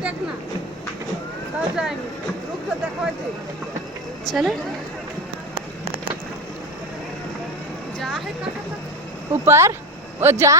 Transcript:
देखना तब जाएंगे, रुक तो देखो थे। चले जा है कहाँ तक? ऊपर, ओ जा।